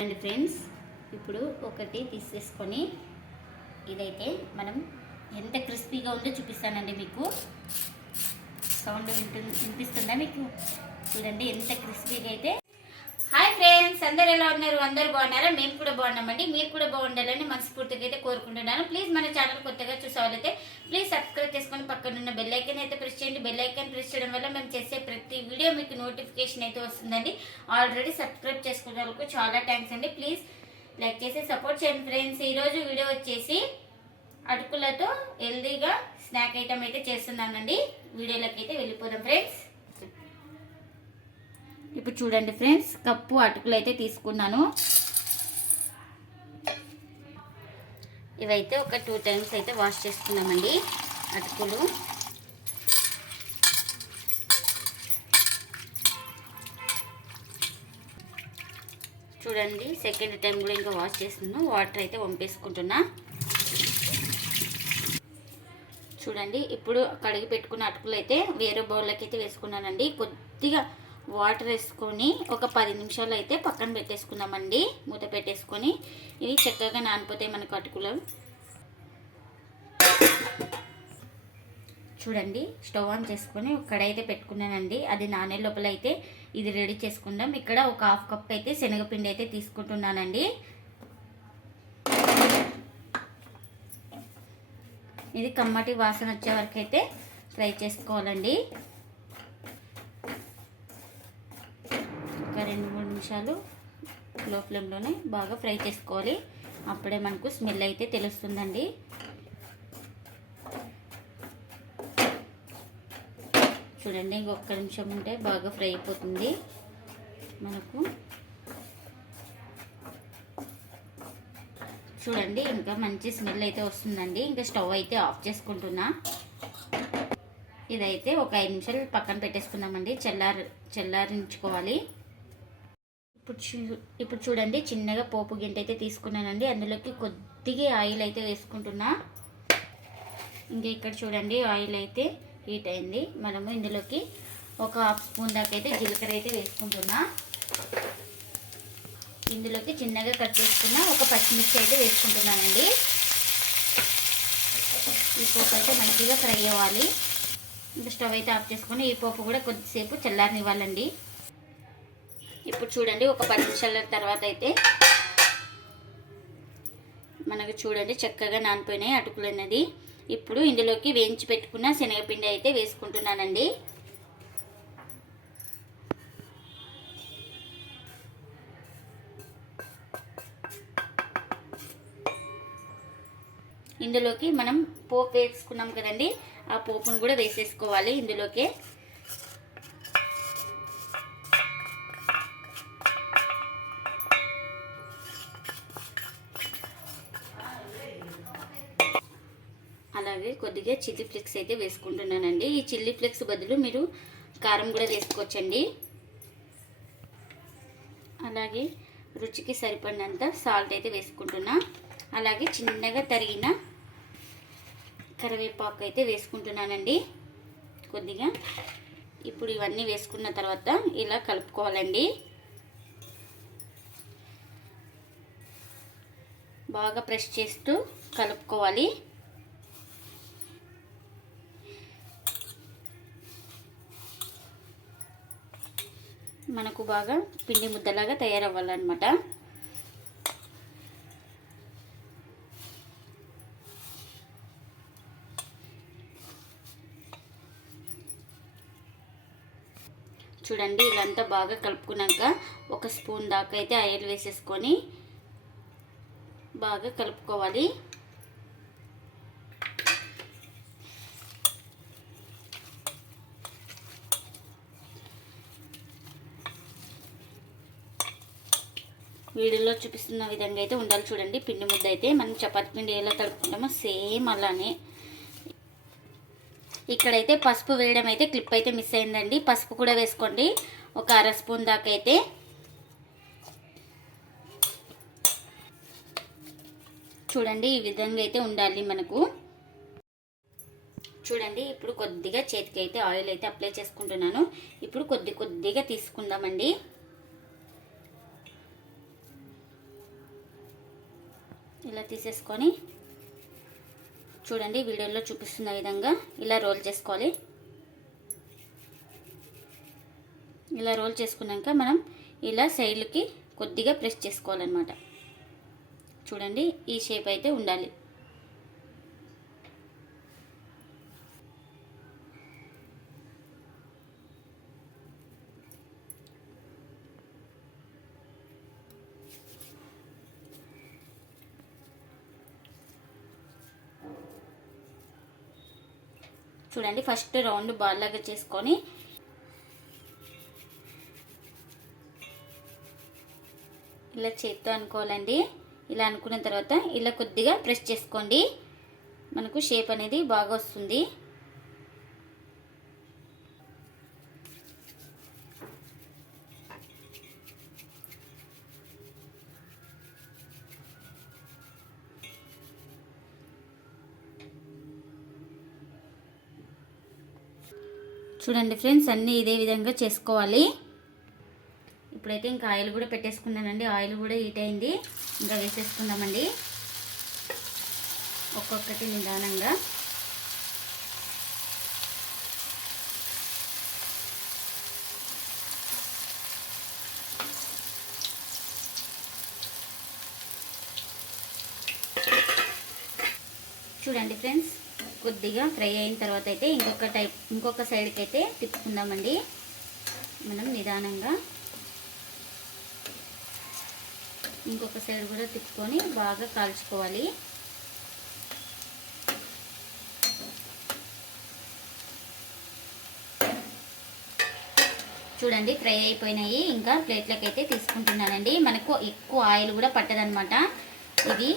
And friends ఇప్పుడు ఒకటి తీసేసుకొని ఇదైతే మనం ఎంత క్రిస్పీగా ఉందో చూపిస్తానండి మీకు. సౌండ్ వింటు వినిపిస్తుందా మీకు? చూడండి ఎంత క్రిస్పీగా అయితే హాయ్ ఫ్రెండ్స్ అందరు ఎలా ఉన్నారు? అందరు బాగున్నారా? మేము కూడా బాగున్నామండి. మీరు కూడా బాగుండాలని మనస్ఫూర్తిగా అయితే కోరుకుంటున్నాను. ప్లీజ్ మన ఛానల్ కొత్తగా చూసేవాళ్ళైతే ప్లీజ్ సబ్స్క్రైబ్ చేసుకొని పక్కన ఉన్న బెల్ ఐకన్ అయితే ప్రెస్ చేయండి. బెల్ ఐకన్ ప్రెస్ చేయడం వల్ల మేము చేసే ప్రతి వీడియో మీకు నోటిఫికేషన్ అయితే వస్తుందండి. ఆల్రెడీ సబ్స్క్రైబ్ చేసుకున్న వాళ్ళకు చాలా థ్యాంక్స్ అండి. ప్లీజ్ లైక్ చేసి సపోర్ట్ చేయండి ఫ్రెండ్స్. ఈరోజు వీడియో వచ్చేసి అటుకులతో హెల్దీగా స్నాక్ ఐటమ్ అయితే చేస్తున్నానండి. వీడియోలోకి అయితే వెళ్ళిపోదాం ఫ్రెండ్స్. ఇప్పుడు చూడండి ఫ్రెండ్స్ కప్పు అటుకులు అయితే తీసుకున్నాను. ఇవైతే ఒక టూ టైమ్స్ అయితే వాష్ చేసుకున్నామండి అటుకులు. చూడండి సెకండ్ టైం కూడా ఇంకా వాష్ చేస్తున్నాను వాటర్ అయితే వంపేసుకుంటున్నా. చూడండి ఇప్పుడు కడిగి పెట్టుకున్న అటుకులు అయితే వేరే బౌల్లోకి అయితే వేసుకున్నానండి. కొద్దిగా వాటర్ వేసుకొని ఒక పది నిమిషాలు అయితే పక్కన పెట్టేసుకుందామండి. మూత పెట్టేసుకొని ఇవి చక్కగా నానిపోతాయి మనకు అటుకులు. చూడండి స్టవ్ ఆన్ చేసుకొని ఒక కడాయి అయితే పెట్టుకున్నానండి. అది నానే లోపల అయితే ఇది రెడీ చేసుకుందాం. ఇక్కడ ఒక హాఫ్ కప్ అయితే శనగపిండి అయితే తీసుకుంటున్నానండి. ఇది కమ్మటి వాసన వచ్చే వరకు అయితే ఫ్రై చేసుకోవాలండి. ఒక రెండు మూడు నిమిషాలు లో ఫ్లేమ్లోనే బాగా ఫ్రై చేసుకోవాలి. అప్పుడే మనకు స్మెల్ అయితే తెలుస్తుందండి. చూడండి ఇంకొక నిమిషం ఉంటే బాగా ఫ్రై అయిపోతుంది. మనకు చూడండి ఇంకా మంచి స్మెల్ అయితే వస్తుందండి. ఇంకా స్టవ్ అయితే ఆఫ్ చేసుకుంటున్నా. ఇదైతే ఒక ఐదు నిమిషాలు పక్కన పెట్టేసుకుందామండి. చల్లారు చల్లారించుకోవాలి. ఇప్పుడు చూ ఇప్పుడు చూడండి చిన్నగా పోపు గింట అయితే తీసుకున్నానండి. అందులోకి కొద్దిగా ఆయిల్ అయితే వేసుకుంటున్నా. ఇంకా ఇక్కడ చూడండి ఆయిల్ అయితే హీట్ అయింది. మనము ఇందులోకి ఒక హాఫ్ స్పూన్ దాకా అయితే జీలకర్ర అయితే వేసుకుంటున్నా. ఇందులోకి చిన్నగా కట్ చేసుకున్న ఒక పచ్చిమిర్చి అయితే వేసుకుంటున్నానండి. ఈ పోపు అయితే మంచిగా ఫ్రై అవ్వాలి. ఇంకా స్టవ్ అయితే ఆఫ్ చేసుకొని ఈ పోపు కూడా కొద్దిసేపు చల్లారనివ్వాలండి. ఇప్పుడు చూడండి ఒక పది నిమిషాల తర్వాత అయితే మనకు చూడండి చక్కగా నానిపోయినాయి అటుకులు అన్నది ఇప్పుడు ఇందులోకి వేయించి పెట్టుకున్న శనగపిండి అయితే వేసుకుంటున్నానండి. ఇందులోకి మనం పోపు వేసుకున్నాం కదండి ఆ పోపును కూడా వేసేసుకోవాలి ఇందులోకి. ఫ్లేక్స్ అయితే వేసుకుంటున్నానండి. ఈ చిల్లీ ఫ్లేక్స్ బదులు మీరు కారం కూడా వేసుకోవచ్చండి. అలాగే రుచికి సరిపడినంత సాల్ట్ అయితే వేసుకుంటున్నా. అలాగే చిన్నగా తరిగిన కరివేపాకు అయితే వేసుకుంటున్నానండి. కొద్దిగా ఇప్పుడు ఇవన్నీ వేసుకున్న తర్వాత ఇలా కలుపుకోవాలండి. బాగా ప్రెస్ చేస్తూ కలుపుకోవాలి. మనకు బాగా పిండి ముద్దలాగా తయారవ్వాలన్నమాట. చూడండి ఇలాంతా బాగా కలుపుకున్నాక ఒక స్పూన్ దాకా అయితే ఆయిల్ వేసేసుకొని బాగా కలుపుకోవాలి. వీడియోలో చూపిస్తున్న విధంగా అయితే ఉండాలి చూడండి. పిండి ముద్ద అయితే మనం చపాతి పిండి ఎలా తడుపుకుంటామో సేమ్ అలానే. ఇక్కడైతే పసుపు వేయడం అయితే క్లిప్ అయితే మిస్ అయిందండి. పసుపు కూడా వేసుకోండి. ఒక అర స్పూన్ దాకా అయితే. చూడండి ఈ విధంగా అయితే ఉండాలి మనకు. చూడండి ఇప్పుడు కొద్దిగా చేతికి అయితే ఆయిల్ అయితే అప్లై చేసుకుంటున్నాను. ఇప్పుడు కొద్ది కొద్దిగా తీసుకుందామండి. ఇలా తీసేసుకొని చూడండి వీడియోలో చూపిస్తున్న విధంగా ఇలా రోల్ చేసుకోవాలి. ఇలా రోల్ చేసుకున్నాక మనం ఇలా సైడ్లకి కొద్దిగా ప్రెస్ చేసుకోవాలన్నమాట. చూడండి ఈ షేప్ అయితే ఉండాలి. చూడండి ఫస్ట్ రౌండ్ బాల్ లాగా చేసుకొని. ఇలా చేత్తో అనుకోవాలండి. ఇలా అనుకున్న తర్వాత ఇలా కొద్దిగా ప్రెస్ చేసుకోండి. మనకు షేప్ అనేది బాగా వస్తుంది. చూడండి ఫ్రెండ్స్ అన్నీ ఇదే విధంగా చేసుకోవాలి. ఇప్పుడైతే ఇంకా ఆయిల్ కూడా పెట్టేసుకున్నానండి. ఆయిల్ కూడా హీట్ అయింది. ఇంకా వేసేసుకుందామండి. ఒక్కొక్కటి నిదానంగా. చూడండి ఫ్రెండ్స్ కొద్దిగా ఫ్రై అయిన తర్వాత అయితే ఇంకొక టైప్ ఇంకొక సైడ్కి అయితే తిప్పుకుందామండి. మనం నిదానంగా ఇంకొక సైడ్ కూడా తిప్పుకొని బాగా కాల్చుకోవాలి. చూడండి ఫ్రై అయిపోయినాయి. ఇంకా ప్లేట్లకైతే అయితే తీసుకుంటున్నానండి. మనకు ఎక్కువ ఆయిల్ కూడా పట్టదనమాట ఇది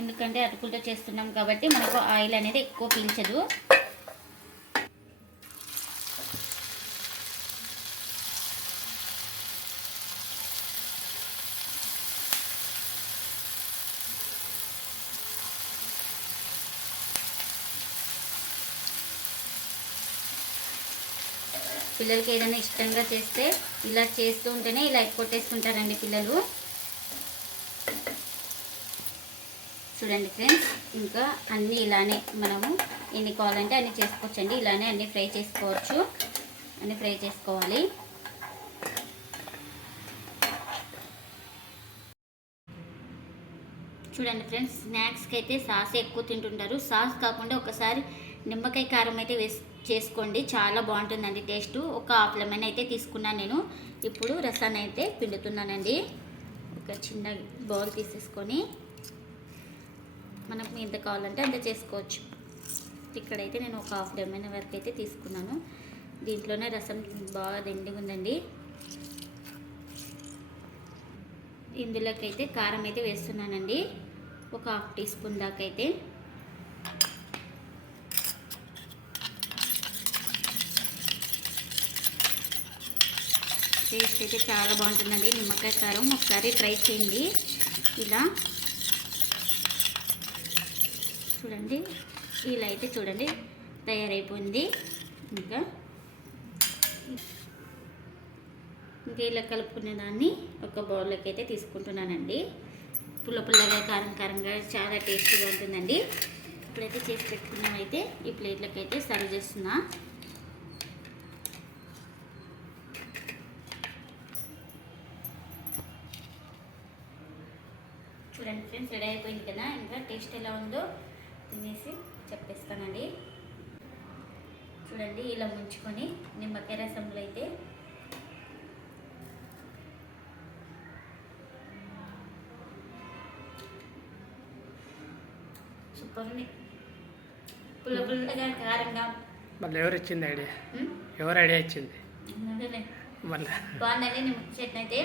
ఎందుకంటే అటుకులతో చేస్తున్నాం కాబట్టి మనకు ఆయిల్ అనేది ఎక్కువ పీల్చదు. పిల్లలకి ఏదైనా ఇష్టంగా చేస్తే ఇలా చేస్తూ ఉంటేనే ఇలా కొట్టేసుకుంటారండి పిల్లలు. చూడండి ఫ్రెండ్స్ ఇంకా అన్నీ ఇలానే మనము ఎన్ని కావాలంటే అన్నీ చేసుకోవచ్చండి. ఇలానే అన్ని ఫ్రై చేసుకోవచ్చు. అన్నీ ఫ్రై చేసుకోవాలి. చూడండి ఫ్రెండ్స్ స్నాక్స్కి అయితే సాస్ ఎక్కువ తింటుంటారు. సాస్ కాకుండా ఒకసారి నిమ్మకాయ కారం అయితే వేసి చేసుకోండి. చాలా బాగుంటుందండి టేస్ట్. ఒక హాఫ్ లెమన్ అయితే తీసుకున్నాను నేను. ఇప్పుడు రసాన్ని అయితే పిండుతున్నానండి. ఒక చిన్న బౌల్ తీసేసుకొని మనకు ఎంత కావాలంటే అంత చేసుకోవచ్చు. ఇక్కడైతే నేను ఒక హాఫ్ లెమన్ వరకు అయితే తీసుకున్నాను. దీంట్లోనే రసం బాగా దండిగా ఉందండి. ఇందులోకి అయితే కారం అయితే వేస్తున్నానండి. ఒక హాఫ్ టీ స్పూన్ దాకా అయితే టేస్ట్ అయితే చాలా బాగుంటుందండి. నిమ్మకాయ కారం ఒకసారి ట్రై చేయండి. ఇలా చూడండి. ఇలా అయితే చూడండి. తయారైపోయింది. ఇంకా ఇంకా ఇలా కలుపుకునే దాన్ని ఒక బౌల్లోకి అయితే తీసుకుంటున్నానండి. పుల్ల పుల్లగా కారం కారంగా చాలా టేస్టీగా ఉంటుందండి. ఇప్పుడైతే చేసి పెట్టుకున్నామైతే ఈ ప్లేట్లకి అయితే సర్వ్ చేస్తున్నా. చూడండి ఫ్రెండ్స్ రెడీ అయిపోయింది కదా. ఇంకా టేస్ట్ ఎలా ఉందో తినేసి చెప్పేస్తానండి. చూడండి ఇలా ముంచుకొని నిమ్మకాయ రసంలో అయితే సూపర్ ఉంది. పుల్ల పుల్లగా కారంగా. మళ్ళీ ఎవరు ఇచ్చింది ఐడియా? ఎవరు ఐడియా ఇచ్చింది? మళ్ళీ. బాగుందండి నిమ్మకాయ చట్నీ అయితే.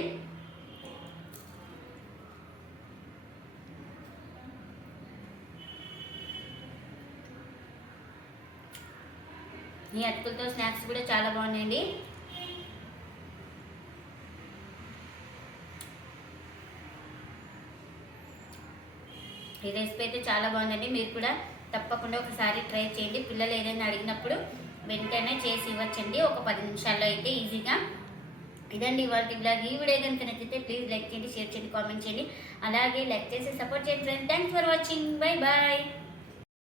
ఈ అటుకులతో స్నాక్స్ కూడా చాలా బాగున్నాయండి. ఈ రెసిపీ అయితే చాలా బాగుందండి. మీరు కూడా తప్పకుండా ఒకసారి ట్రై చేయండి. పిల్లలు ఏదైనా అడిగినప్పుడు వెంటనే చేసి ఇవ్వచ్చండి. ఒక పది నిమిషాల్లో అయితే ఈజీగా. ఇదండి ఇవాళ బ్లాగ్. ఈ వీడియో కనుక నచ్చితే ప్లీజ్ లైక్ చేయండి షేర్ చేయండి కామెంట్ చేయండి. అలాగే లైక్ చేసి సపోర్ట్ చేయండి friends thanks for watching bye bye